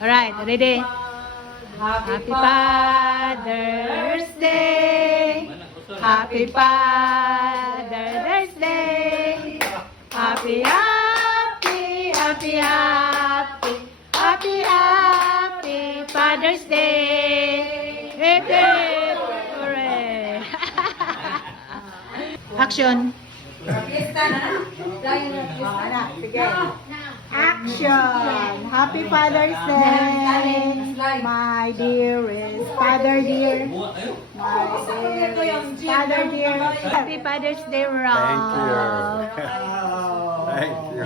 Alright, ready? Happy Father's Day. Happy Father's Day. Happy, happy, happy, happy, happy, happy Father's Day. Hip, hip, hooray. Action. Action. Happy Father's Day. My dearest Father dear. My dearest Father dear. Happy Father's Day, Rob. Thank you.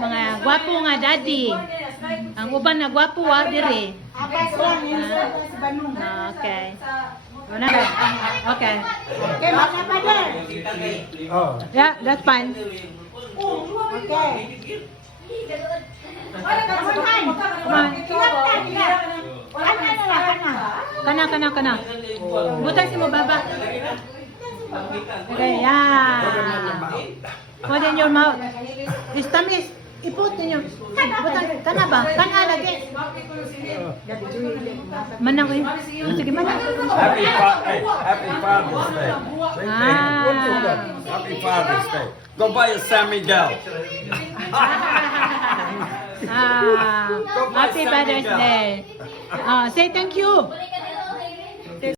Mga gwapo nga daddy. Ang uban na gwapo wa dire. Okay. Okay. Oh. Yeah, that's fine. Okay. Kana. Butas mo baba. Okay, yeah. Put in your mouth. This tummy, iput in your... Butas, kana ba? Kana lagi. Manang ko yun. Sige, manang. Happy Father's Day. Happy Father's Day. Go buy a San Miguel. Happy Father's Day. Say thank you.